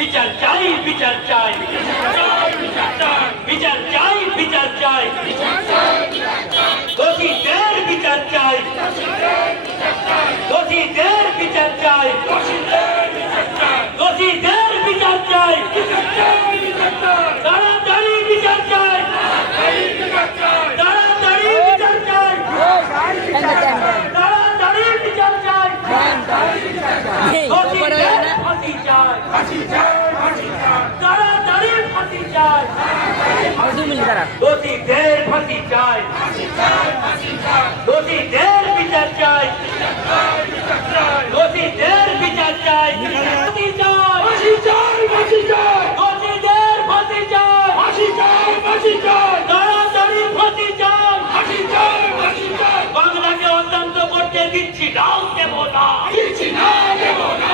বিচার চাই বিচার চাই বিচার চাই বিচার চাই দোষীদের বিচার চাই দোষীদের বিচার চাই দোষীদের বিচার চাই তাড়াতাড়ি বিচার চাই তাড়াতাড়ি বিচার চাই তাড়াতাড়ি বিচার চাই দোষীদের ফাঁসি চাই তাড়াতাড়ি ফাঁসি চাই দোষীদের ফাঁসি চাই দোষীদের বিচার চাই দোষীদের বিচার চাই ফাঁসি চাই দোষীদের ফাঁসি চাই তাড়াতাড়ি ফাঁসি চাই বাংলাকে অত্যন্ত করতে দিচ্ছি না দেব না